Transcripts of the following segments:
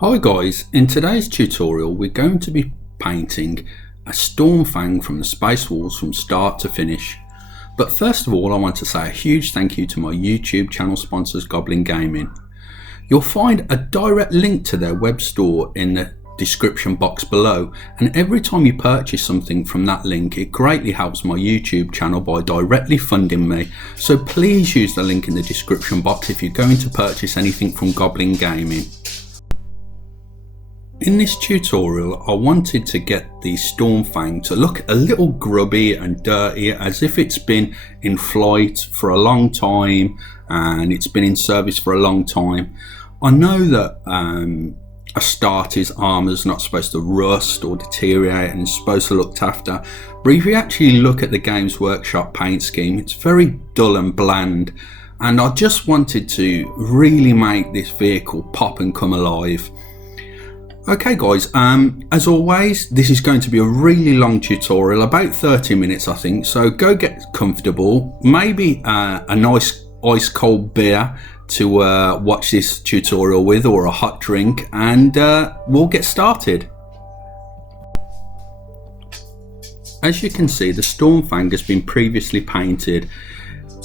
Hi guys, in today's tutorial we're going to be painting a storm fang from the Space Walls from start to finish. But first of all I want to say a huge thank you to my YouTube channel sponsors Goblin Gaming. You'll find a direct link to their web store in the description box below, and every time you purchase something from that link it greatly helps my YouTube channel by directly funding me. So please use the link in the description box if you're going to purchase anything from Goblin Gaming. In this tutorial I wanted to get the storm fang to look a little grubby and dirty, as if it's been in flight for a long time and it's been in service for a long time. I know that Astartes armour is not supposed to rust or deteriorate and is supposed to look after, but if you actually look at the Games Workshop paint scheme it's very dull and bland, and I just wanted to really make this vehicle pop and come alive. Okay guys, as always this is going to be a really long tutorial, about 30 minutes I think, so go get comfortable, maybe a nice ice cold beer to watch this tutorial with, or a hot drink, and we'll get started. As you can see, the storm fang has been previously painted.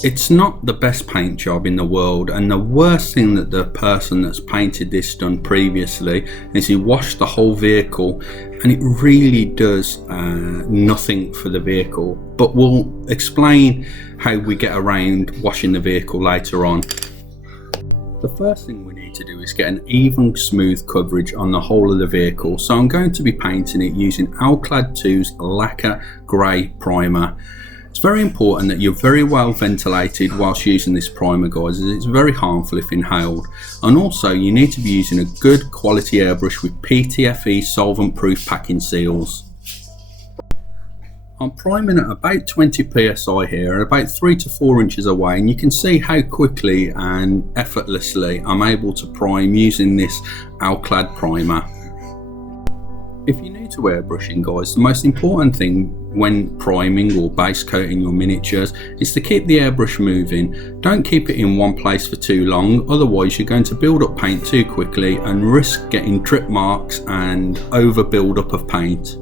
It's not the best paint job in the world, and the worst thing that the person that's painted this done previously is he washed the whole vehicle, and it really does nothing for the vehicle, but we'll explain how we get around washing the vehicle later on. The first thing we need to do is get an even smooth coverage on the whole of the vehicle, so I'm going to be painting it using Alclad 2's Lacquer Grey Primer. It's very important that you're very well ventilated whilst using this primer guys, as it's very harmful if inhaled, and also you need to be using a good quality airbrush with PTFE solvent proof packing seals. I'm priming at about 20 psi here and about 3 to 4 inches away, and you can see how quickly and effortlessly I'm able to prime using this Alclad primer. If you're new to airbrushing guys, the most important thing when priming or base coating your miniatures is to keep the airbrush moving. Don't keep it in one place for too long, otherwise you're going to build up paint too quickly and risk getting drip marks and over build up of paint.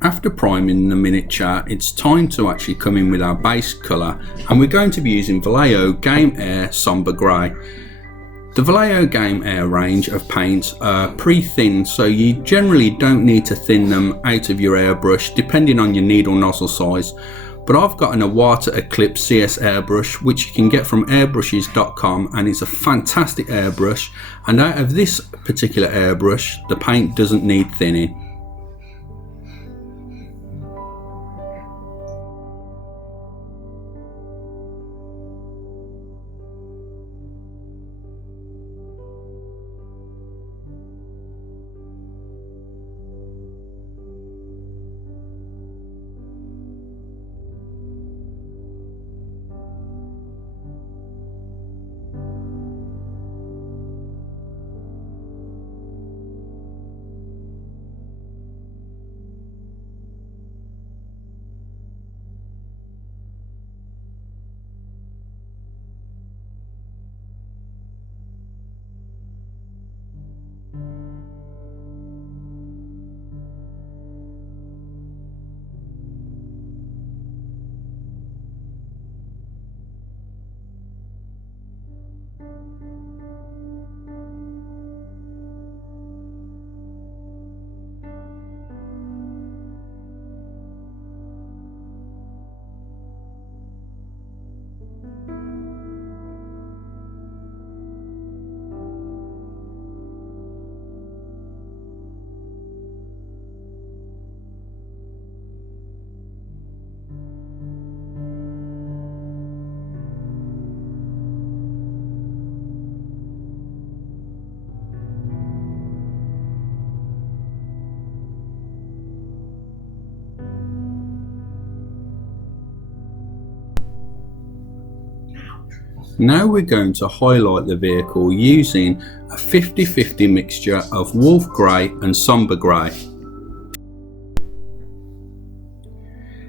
After priming the miniature, it's time to actually come in with our base colour, and we're going to be using Vallejo Game Air Sombre Grey. The Vallejo Game Air range of paints are pre-thinned, so you generally don't need to thin them out of your airbrush depending on your needle nozzle size. But I've got an Iwata Eclipse CS airbrush which you can get from airbrushes.com, and it's a fantastic airbrush, and out of this particular airbrush the paint doesn't need thinning. Now we're going to highlight the vehicle using a 50-50 mixture of wolf grey and sombre grey.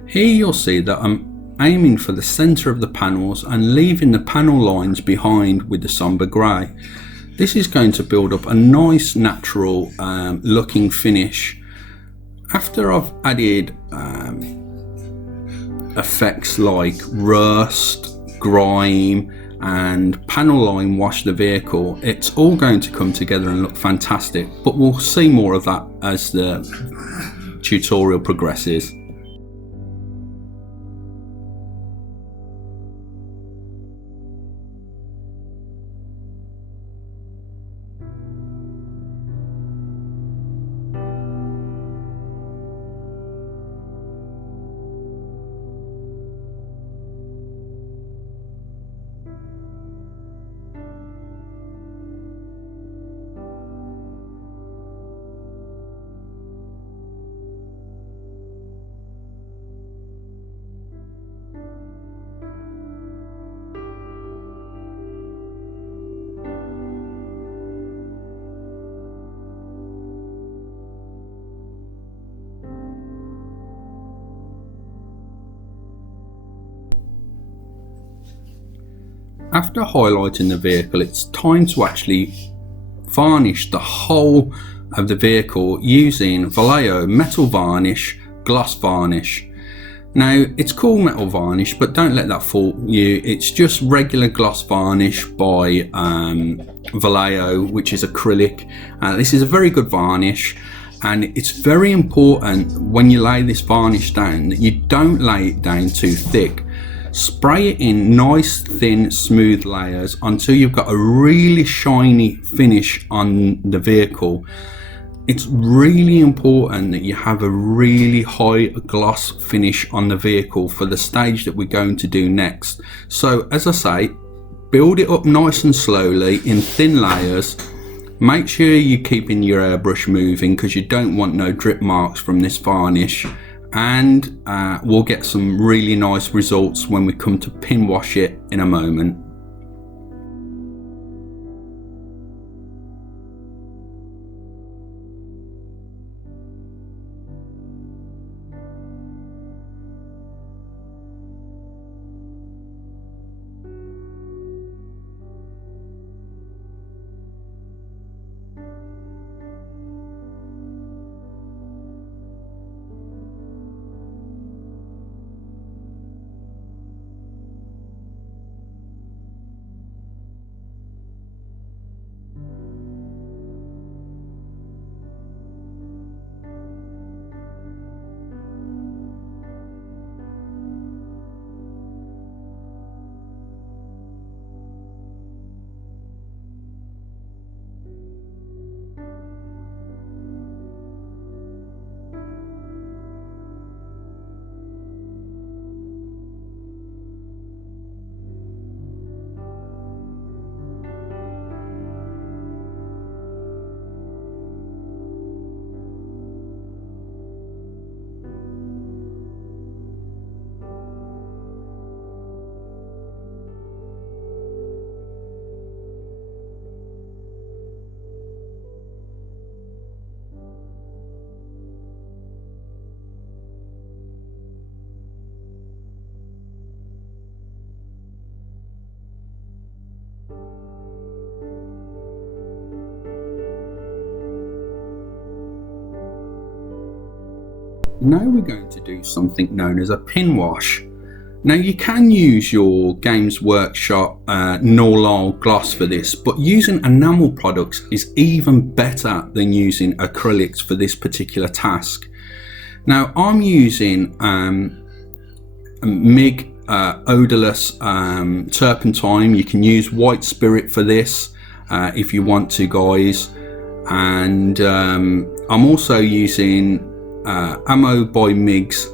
Here you'll see that I'm aiming for the centre of the panels and leaving the panel lines behind with the sombre grey. This is going to build up a nice natural looking finish. After I've added effects like rust, grime and panel line wash the vehicle, it's all going to come together and look fantastic, but we'll see more of that as the tutorial progresses. After highlighting the vehicle, it's time to actually varnish the whole of the vehicle using Vallejo metal varnish, gloss varnish. Now it's called metal varnish, but don't let that fool you. It's just regular gloss varnish by Vallejo, which is acrylic. This is a very good varnish, and it's very important when you lay this varnish down that you don't lay it down too thick. Spray it in nice thin smooth layers until you've got a really shiny finish on the vehicle. It's really important that you have a really high gloss finish on the vehicle for the stage that we're going to do next. So as I say, build it up nice and slowly in thin layers. Make sure you're keeping your airbrush moving because you don't want no drip marks from this varnish. And we'll get some really nice results when we come to pin wash it in a moment. Now we're going to do something known as a pin wash. Now you can use your Games Workshop Norlol gloss for this, but using enamel products is even better than using acrylics for this particular task. Now I'm using MIG odorless turpentine. You can use white spirit for this if you want to, guys. And I'm also using Ammo by MIG's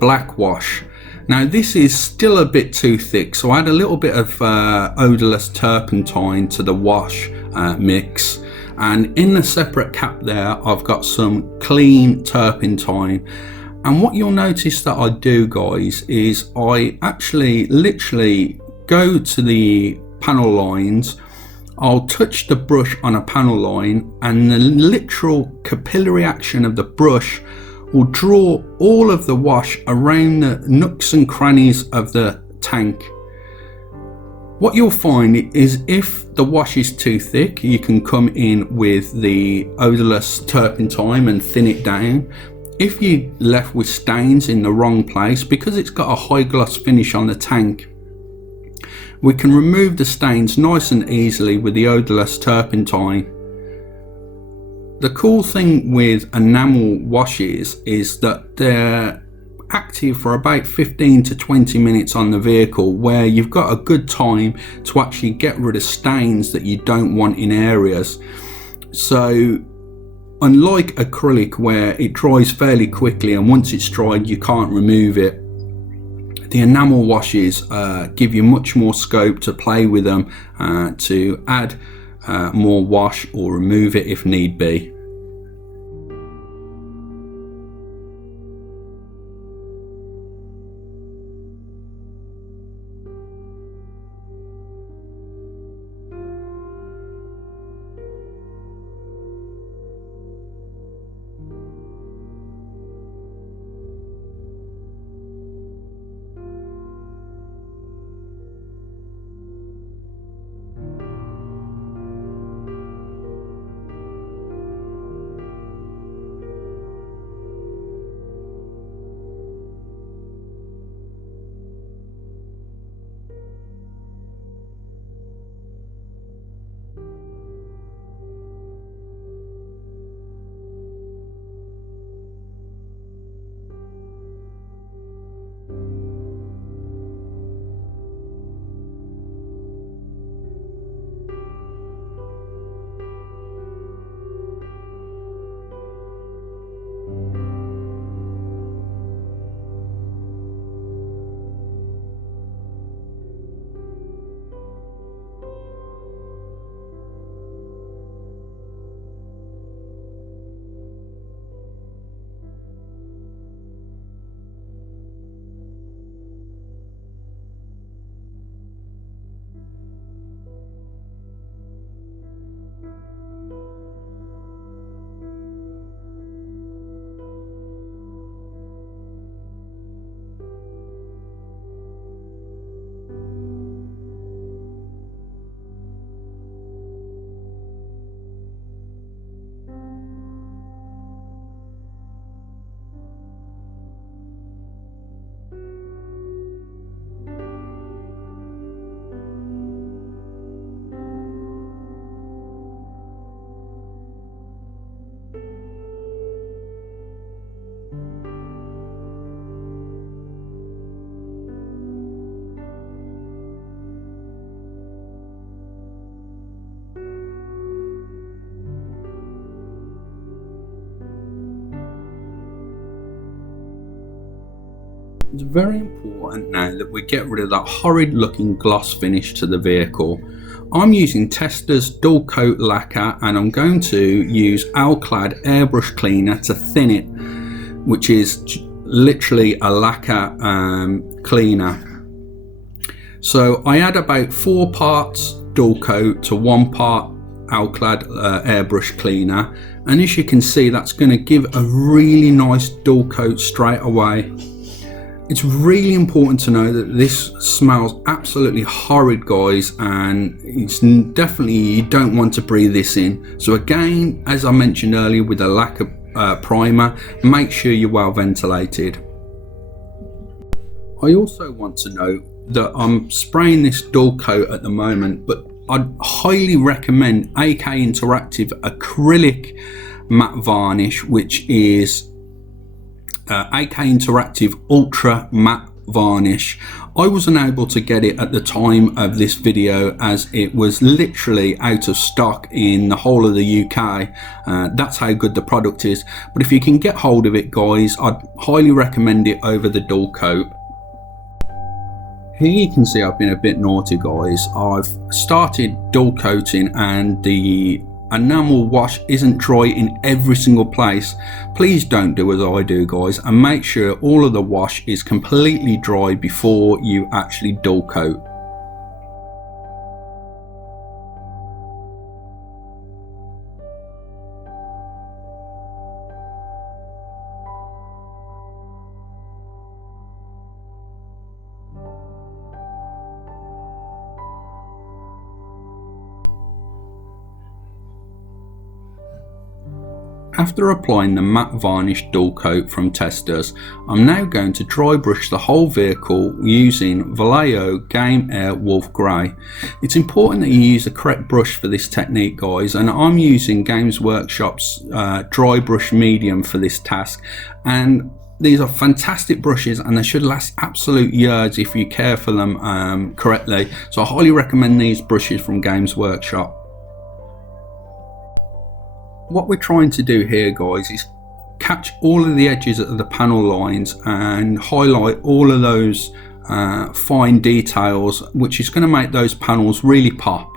black wash. Now this is still a bit too thick, so I add a little bit of odorless turpentine to the wash mix, and in the separate cap there I've got some clean turpentine. And what you'll notice that I do, guys, is I actually literally go to the panel lines, I'll touch the brush on a panel line, and the literal capillary action of the brush will draw all of the wash around the nooks and crannies of the tank. What you'll find is if the wash is too thick, you can come in with the odorless turpentine and thin it down. If you're left with stains in the wrong place, because it's got a high gloss finish on the tank, we can remove the stains nice and easily with the odorless turpentine. The cool thing with enamel washes is that they're active for about 15 to 20 minutes on the vehicle, where you've got a good time to actually get rid of stains that you don't want in areas. So unlike acrylic, where it dries fairly quickly and once it's dried you can't remove it, the enamel washes give you much more scope to play with them, to add more wash or remove it if need be. It's very important now that we get rid of that horrid looking gloss finish to the vehicle. I'm using Testa's dual coat lacquer, and I'm going to use Alclad airbrush cleaner to thin it, which is literally a lacquer cleaner. So I add about 4 parts dual coat to 1 part Alclad airbrush cleaner, and as you can see, that's going to give a really nice dual coat straight away. It's really important to know that this smells absolutely horrid, guys, and it's definitely, you don't want to breathe this in. So again, as I mentioned earlier with the lacquer primer, make sure you're well ventilated. I also want to note that I'm spraying this dual coat at the moment, but I'd highly recommend AK Interactive acrylic matte varnish, which is AK Interactive Ultra Matte Varnish. I wasn't able to get it at the time of this video as it was literally out of stock in the whole of the UK. That's how good the product is, but if you can get hold of it, guys, I'd highly recommend it over the dual coat. Here you can see I've been a bit naughty, guys. I've started dual coating and the enamel wash isn't dry in every single place. Please don't do as I do, guys, and make sure all of the wash is completely dry before you actually dual coat. After applying the matte varnish dual coat from Testers, I'm now going to dry brush the whole vehicle using Vallejo Game Air Wolf Grey. It's important that you use the correct brush for this technique, guys, and I'm using Games Workshop's dry brush medium for this task, and these are fantastic brushes and they should last absolute years if you care for them correctly. So I highly recommend these brushes from Games Workshop. What we're trying to do here, guys, is catch all of the edges of the panel lines and highlight all of those fine details, which is going to make those panels really pop.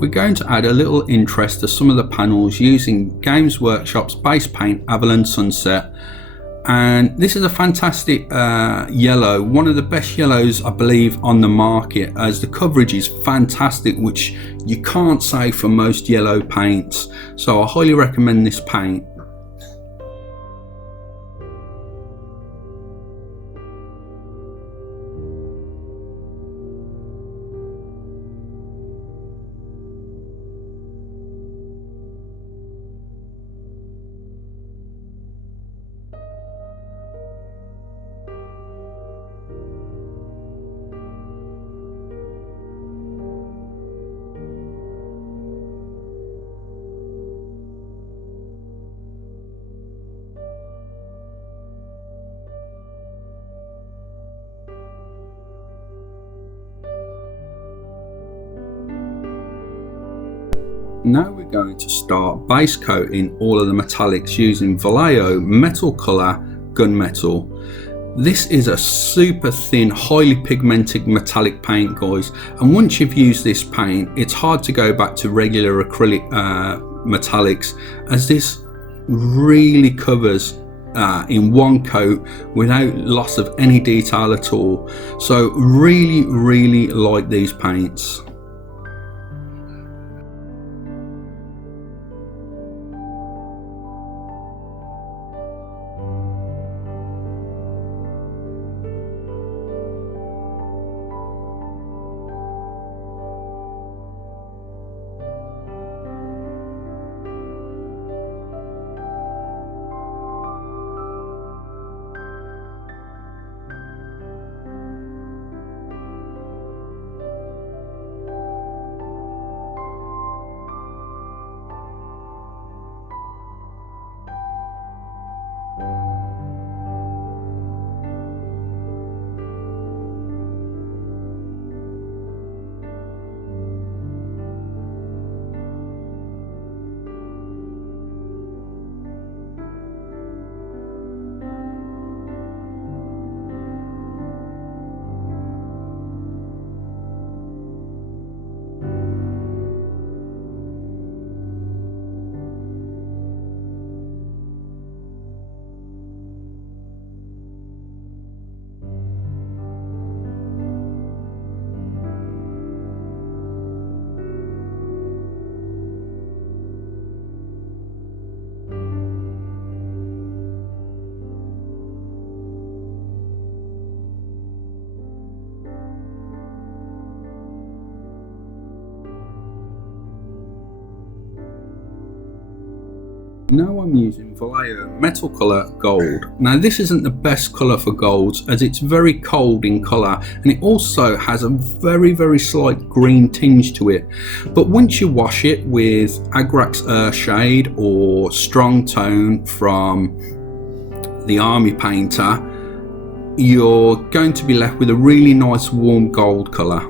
We're going to add a little interest to some of the panels using Games Workshop's base paint Avalon Sunset, and this is a fantastic yellow, one of the best yellows I believe on the market, as the coverage is fantastic, which you can't say for most yellow paints, so I highly recommend this paint. Now we're going to start base coating all of the metallics using Vallejo Metal Colour Gunmetal. This is a super thin, highly pigmented metallic paint, guys, and once you've used this paint, it's hard to go back to regular acrylic metallics, as this really covers in one coat without loss of any detail at all. So really like these paints. Now I'm using Vallejo Metal Colour Gold. Now this isn't the best colour for golds as it's very cold in colour, and it also has a very slight green tinge to it. But once you wash it with Agrax Shade or Strong Tone from the Army Painter, you're going to be left with a really nice warm gold colour.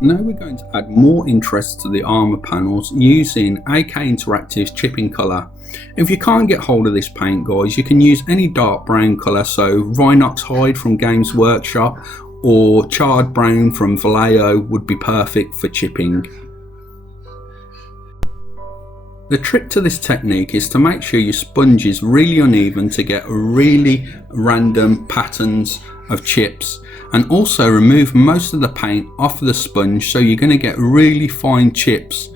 Now we're going to add more interest to the armour panels using AK Interactive's chipping colour. If you can't get hold of this paint, guys, you can use any dark brown colour, so Rhinox Hide from Games Workshop or Charred Brown from Vallejo would be perfect for chipping. The trick to this technique is to make sure your sponge is really uneven to get really random patterns of chips, and also remove most of the paint off the sponge so you're going to get really fine chips.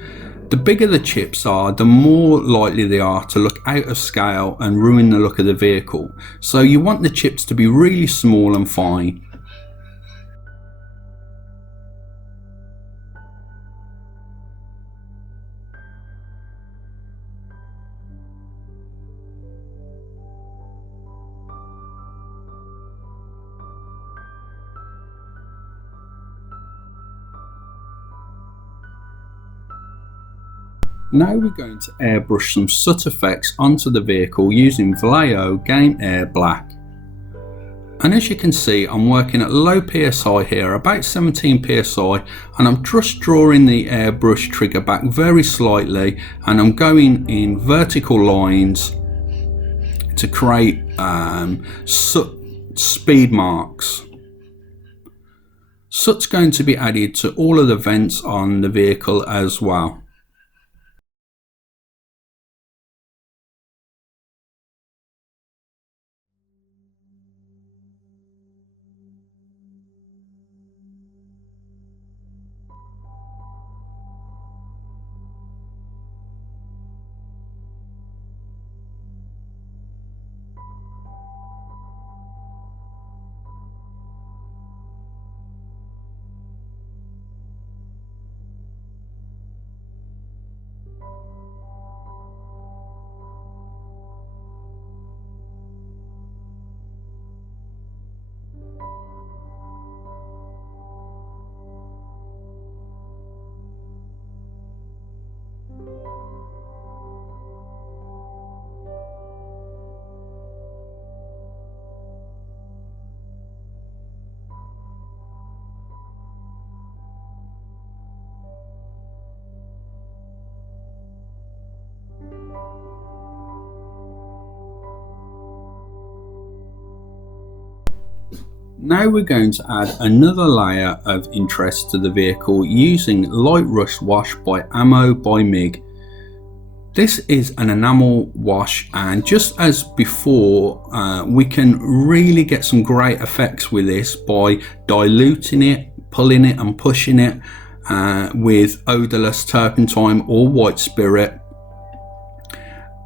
The bigger the chips are, the more likely they are to look out of scale and ruin the look of the vehicle. So you want the chips to be really small and fine. Now we're going to airbrush some soot effects onto the vehicle using Vallejo Game Air Black. And as you can see, I'm working at low PSI here, about 17 PSI, and I'm just drawing the airbrush trigger back very slightly, and I'm going in vertical lines to create soot speed marks. Soot's going to be added to all of the vents on the vehicle as well. Now we're going to add another layer of interest to the vehicle using Light Rust Wash by Ammo by MIG. This is an enamel wash, and just as before, we can really get some great effects with this by diluting it, pulling it and pushing it with odorless turpentine or white spirit.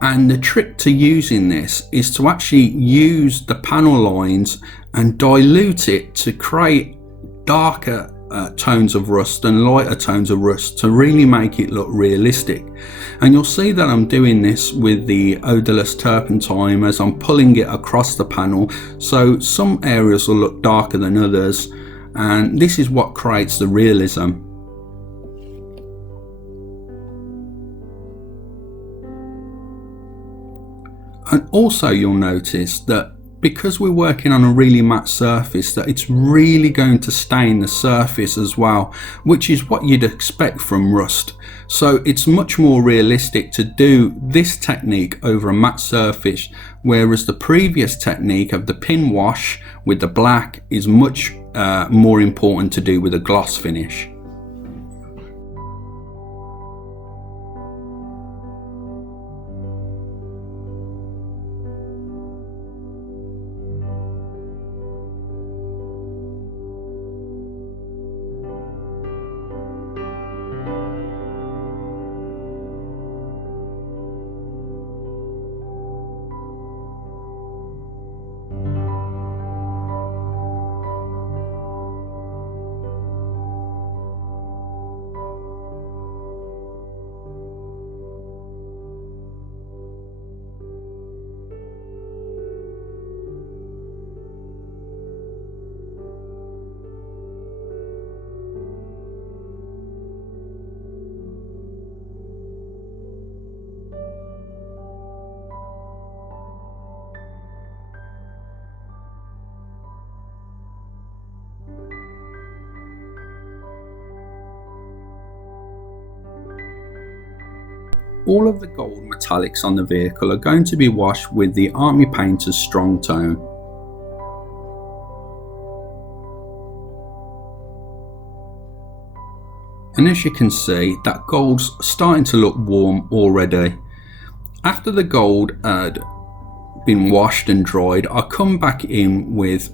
And the trick to using this is to actually use the panel lines and dilute it to create darker tones of rust and lighter tones of rust to really make it look realistic. And you'll see that I'm doing this with the odorless turpentine as I'm pulling it across the panel, so some areas will look darker than others, and this is what creates the realism. And also you'll notice that because we're working on a really matte surface, that it's really going to stain the surface as well, which is what you'd expect from rust. So it's much more realistic to do this technique over a matte surface, whereas the previous technique of the pin wash with the black is much more important to do with a gloss finish. All of the gold metallics on the vehicle are going to be washed with the Army Painter's Strong Tone. And as you can see, that gold's starting to look warm already. After the gold had been washed and dried, I come back in with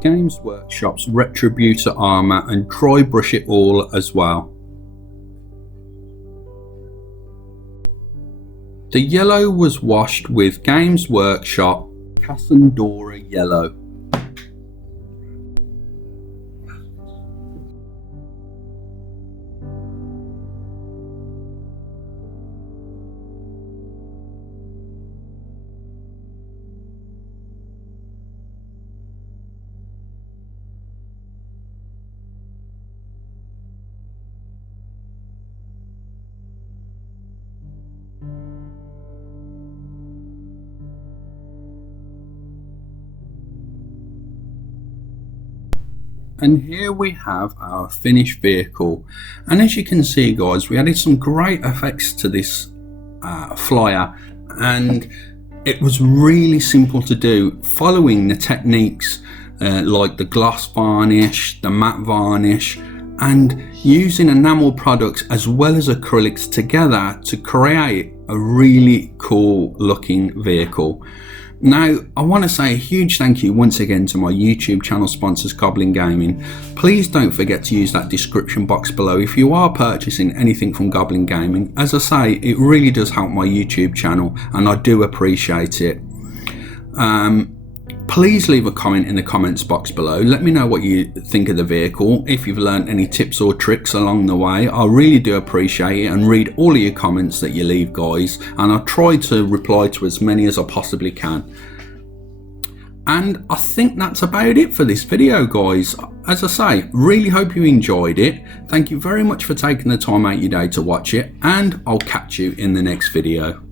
Games Workshop's Retributor Armour and dry brush it all as well. The yellow was washed with Games Workshop Cassandra Yellow. And here we have our finished vehicle, and as you can see guys, we added some great effects to this flyer, and it was really simple to do, following the techniques like the gloss varnish, the matte varnish, and using enamel products as well as acrylics together to create a really cool looking vehicle. Now, I want to say a huge thank you once again to my YouTube channel sponsors, Goblin Gaming. Please don't forget to use that description box below if you are purchasing anything from Goblin Gaming. As I say, it really does help my YouTube channel and I do appreciate it. Please leave a comment in the comments box below. Let me know what you think of the vehicle, if you've learned any tips or tricks along the way. I really do appreciate it and read all of your comments that you leave, guys, and I try to reply to as many as I possibly can. And I think that's about it for this video, guys. As I say, really hope you enjoyed it. Thank you very much for taking the time out your day to watch it, and I'll catch you in the next video.